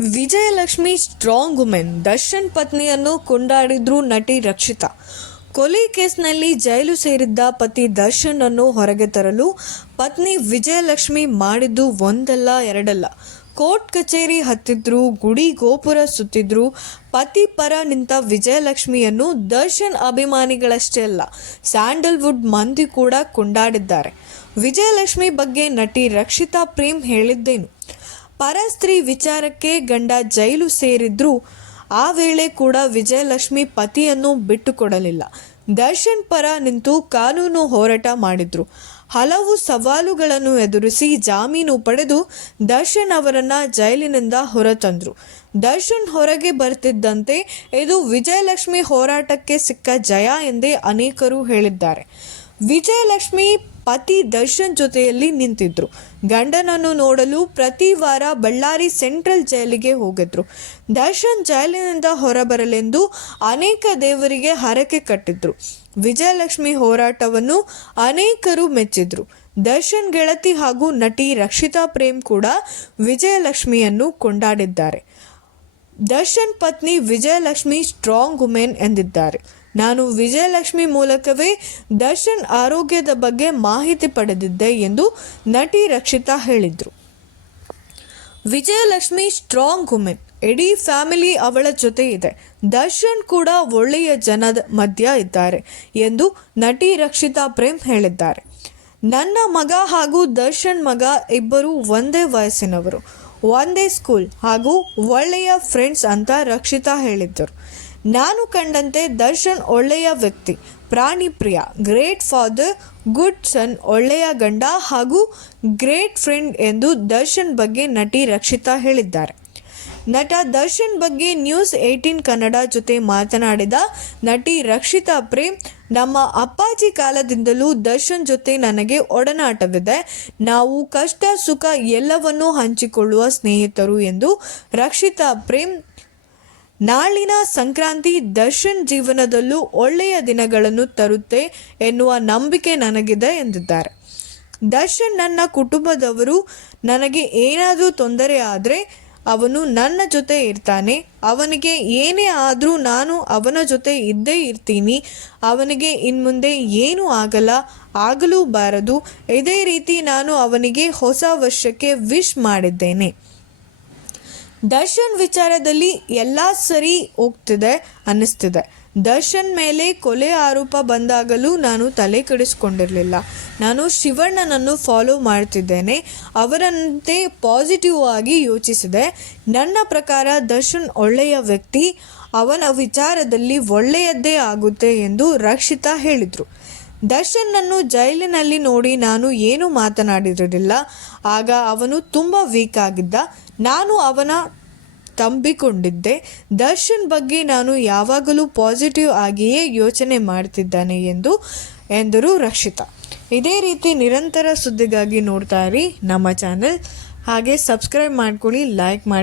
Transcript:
Vijayalakshmi strong women Darshan ಪತ್ನಿಯನ್ನು ಕೊಂಡಾಡಿದ್ರು ನಟಿ ರಕ್ಷಿತಾ. ಕೊಲೆ ಕೇಸ್ನಲ್ಲಿ ಜೈಲು ಸೇರಿದ್ದ ಪತಿ ದರ್ಶನ್ ಅನ್ನು ಹೊರಗೆ ತರಲು ಪತ್ನಿ ವಿಜಯಲಕ್ಷ್ಮಿ ಮಾಡಿದ್ದು ಒಂದಲ್ಲ, ಎರಡಲ್ಲ. ಕೋರ್ಟ್ ಕಚೇರಿ ಹತ್ತಿದ್ರು, ಗುಡಿ ಗೋಪುರ ಸುತ್ತಿದ್ರು, ಪತಿ ಪರ ನಿಂತ ವಿಜಯಲಕ್ಷ್ಮಿಯನ್ನು ದರ್ಶನ್ ಅಭಿಮಾನಿಗಳಷ್ಟೇ ಅಲ್ಲ, ಸ್ಯಾಂಡಲ್ವುಡ್ ಮಂದಿ ಕೂಡ ಕೊಂಡಾಡಿದ್ದಾರೆ. ವಿಜಯಲಕ್ಷ್ಮಿ ಬಗ್ಗೆ ನಟಿ ರಕ್ಷಿತಾ ಪ್ರೇಮ್ ಹೇಳಿದ್ದೇನು? ಪರಸ್ತ್ರೀ ವಿಚಾರಕ್ಕೆ ಗಂಡ ಜೈಲು ಸೇರಿದ್ರು ಆ ವೇಳೆ ಕೂಡ ವಿಜಯಲಕ್ಷ್ಮಿ ಪತಿಯನ್ನು ಬಿಟ್ಟುಕೊಡಲಿಲ್ಲ. ದರ್ಶನ್ ಪರ ನಿಂತು ಕಾನೂನು ಹೋರಾಟ ಮಾಡಿದ್ರು. ಹಲವು ಸವಾಲುಗಳನ್ನು ಎದುರಿಸಿ ಜಾಮೀನು ಪಡೆದು ದರ್ಶನ್ ಅವರನ್ನು ಜೈಲಿನಿಂದ ಹೊರತಂದ್ರು. ದರ್ಶನ್ ಹೊರಗೆ ಬರ್ತಿದ್ದಂತೆ ಇದು ವಿಜಯಲಕ್ಷ್ಮಿ ಹೋರಾಟಕ್ಕೆ ಸಿಕ್ಕ ಜಯ ಎಂದೇ ಅನೇಕರು ಹೇಳಿದ್ದಾರೆ. ವಿಜಯಲಕ್ಷ್ಮಿ ಪತಿ ದರ್ಶನ್ ಜೊತೆಯಲ್ಲಿ ನಿಂತಿದ್ರು. ಗಂಡನನ್ನು ನೋಡಲು ಪ್ರತಿ ವಾರ ಬಳ್ಳಾರಿ ಸೆಂಟ್ರಲ್ ಜೈಲಿಗೆ ಹೋಗಿದ್ರು. ದರ್ಶನ್ ಜೈಲಿನಿಂದ ಹೊರಬರಲೆಂದು ಅನೇಕ ದೇವರಿಗೆ ಹರಕೆ ಕಟ್ಟಿದ್ರು. ವಿಜಯಲಕ್ಷ್ಮಿ ಹೋರಾಟವನ್ನು ಅನೇಕರು ಮೆಚ್ಚಿದ್ರು. ದರ್ಶನ್ ಗೆಳತಿ ಹಾಗೂ ನಟಿ ರಕ್ಷಿತಾ ಪ್ರೇಮ್ ಕೂಡ ವಿಜಯಲಕ್ಷ್ಮಿಯನ್ನು ಕೊಂಡಾಡಿದ್ದಾರೆ. ದರ್ಶನ್ ಪತ್ನಿ ವಿಜಯಲಕ್ಷ್ಮಿ ಸ್ಟ್ರಾಂಗ್ ವುಮೆನ್ ಎಂದಿದ್ದಾರೆ. ನಾನು ವಿಜಯಲಕ್ಷ್ಮಿ ಮೂಲಕವೇ ದರ್ಶನ್ ಆರೋಗ್ಯದ ಬಗ್ಗೆ ಮಾಹಿತಿ ಪಡೆದಿದ್ದೆ ಎಂದು ನಟಿ ರಕ್ಷಿತಾ ಹೇಳಿದರು. ವಿಜಯಲಕ್ಷ್ಮಿ ಸ್ಟ್ರಾಂಗ್ ವುಮೆನ್ ಇಡೀ ಫ್ಯಾಮಿಲಿ ಅವಳ ಜೊತೆ ಇದೆ. ದರ್ಶನ್ ಕೂಡ ಒಳ್ಳೆಯ ಜನದ ಮಧ್ಯ ಇದ್ದಾರೆ ಎಂದು ನಟಿ ರಕ್ಷಿತಾ ಪ್ರೇಮ್ ಹೇಳಿದ್ದಾರೆ. ನನ್ನ ಮಗ ಹಾಗೂ ದರ್ಶನ್ ಮಗ ಇಬ್ಬರು ಒಂದೇ ವಯಸ್ಸಿನವರು. ಒಂದೇ ಸ್ಕೂಲ್ ಹಾಗೂ ಒಳ್ಳೆಯ ಫ್ರೆಂಡ್ಸ್ ಅಂತ ರಕ್ಷಿತಾ ಹೇಳಿದ್ದರು. ನಾನು ಕಂಡಂತೆ ದರ್ಶನ್ ಒಳ್ಳೆಯ ವ್ಯಕ್ತಿ, ಪ್ರಾಣಿ ಪ್ರಿಯ, ಗ್ರೇಟ್ ಫಾದರ್ ಗುಡ್ ಸನ್ ಒಳ್ಳೆಯ ಗಂಡ ಹಾಗೂ ಗ್ರೇಟ್ ಫ್ರೆಂಡ್ ಎಂದು ದರ್ಶನ್ ಬಗ್ಗೆ ನಟಿ ರಕ್ಷಿತಾ ಹೇಳಿದ್ದಾರೆ. ನಟ ದರ್ಶನ್ ಬಗ್ಗೆ ನ್ಯೂಸ್ ಏಯ್ಟೀನ್ ಕನ್ನಡ ಜೊತೆ ಮಾತನಾಡಿದ ನಟಿ ರಕ್ಷಿತಾ, ಪ್ರೇಮ್, ನಮ್ಮ ಅಪ್ಪಾಜಿ ಕಾಲದಿಂದಲೂ ದರ್ಶನ್ ಜೊತೆ ನನಗೆ ಒಡನಾಟವಿದೆ. ನಾವು ಕಷ್ಟ ಸುಖ ಎಲ್ಲವನ್ನೂ ಹಂಚಿಕೊಳ್ಳುವ ಸ್ನೇಹಿತರು ಎಂದು ರಕ್ಷಿತಾ, ಪ್ರೇಮ್ ನಾಳಿನ ಸಂಕ್ರಾಂತಿ ದರ್ಶನ್ ಜೀವನದಲ್ಲೂ ಒಳ್ಳೆಯ ದಿನಗಳನ್ನು ತರುತ್ತೆ ಎನ್ನುವ ನಂಬಿಕೆ ನನಗಿದೆ ಎಂದಿದ್ದಾರೆ. ದರ್ಶನ್ ನನ್ನ ಕುಟುಂಬದವರು. ನನಗೆ ಏನಾದರೂ ತೊಂದರೆ ಆದರೆ ಅವನು ನನ್ನ ಜೊತೆ ಇರ್ತಾನೆ. ಅವನಿಗೆ ಏನೇ ಆದರೂ ನಾನು ಅವನ ಜೊತೆ ಇದ್ದೇ ಇರ್ತೀನಿ. ಅವನಿಗೆ ಇನ್ಮುಂದೆ ಏನೂ ಆಗಲ್ಲ, ಆಗಲೂ ಬಾರದು. ಇದೇ ರೀತಿ ನಾನು ಅವನಿಗೆ ಹೊಸ ವರ್ಷಕ್ಕೆ ವಿಶ್ ಮಾಡಿದ್ದೇನೆ. ದರ್ಶನ್ ವಿಚಾರದಲ್ಲಿ ಎಲ್ಲ ಸರಿ ಹೋಗ್ತಿದೆ ಅನ್ನಿಸ್ತಿದೆ. ದರ್ಶನ್ ಮೇಲೆ ಕೊಲೆ ಆರೋಪ ಬಂದಾಗಲೂ ನಾನು ತಲೆ ಕೆಡಿಸ್ಕೊಂಡಿರಲಿಲ್ಲ. ನಾನು ಶಿವಣ್ಣನನ್ನು ಫಾಲೋ ಮಾಡ್ತಿದ್ದೇನೆ. ಅವರಂತೆ ಪಾಸಿಟಿವ್ ಆಗಿ ಯೋಚಿಸಿದೆ. ನನ್ನ ಪ್ರಕಾರ ದರ್ಶನ್ ಒಳ್ಳೆಯ ವ್ಯಕ್ತಿ. ಅವನ ವಿಚಾರದಲ್ಲಿ ಒಳ್ಳೆಯದ್ದೇ ಆಗುತ್ತೆ ಎಂದು ರಕ್ಷಿತಾ ಹೇಳಿದರು. ದರ್ಶನ್ನನ್ನು ಜೈಲಿನಲ್ಲಿ ನೋಡಿ ನಾನು ಏನು ಮಾತನಾಡಿರಲಿಲ್ಲ. ಆಗ ಅವನು ತುಂಬ ವೀಕ್ ಆಗಿದ್ದ. ನಾನು ಅವನ ತಂಬಿಕೊಂಡಿದ್ದೆ. ದರ್ಶನ್ ಬಗ್ಗೆ ನಾನು ಯಾವಾಗಲೂ ಪಾಸಿಟಿವ್ ಆಗಿಯೇ ಯೋಚನೆ ಮಾಡ್ತಿದ್ದಾನೆ ಎಂದು, ಎಂದರು ರಕ್ಷಿತಾ. ಇದೇ ರೀತಿ ನಿರಂತರ ಸುದ್ದಿಗಾಗಿ ನೋಡ್ತಾ ಇರಿ ನಮ್ಮ ಚಾನೆಲ್ ಹಾಗೆ ಸಬ್ಸ್ಕ್ರೈಬ್ ಮಾಡ್ಕೊಳ್ಳಿ ಲೈಕ್ ಮಾಡಿ.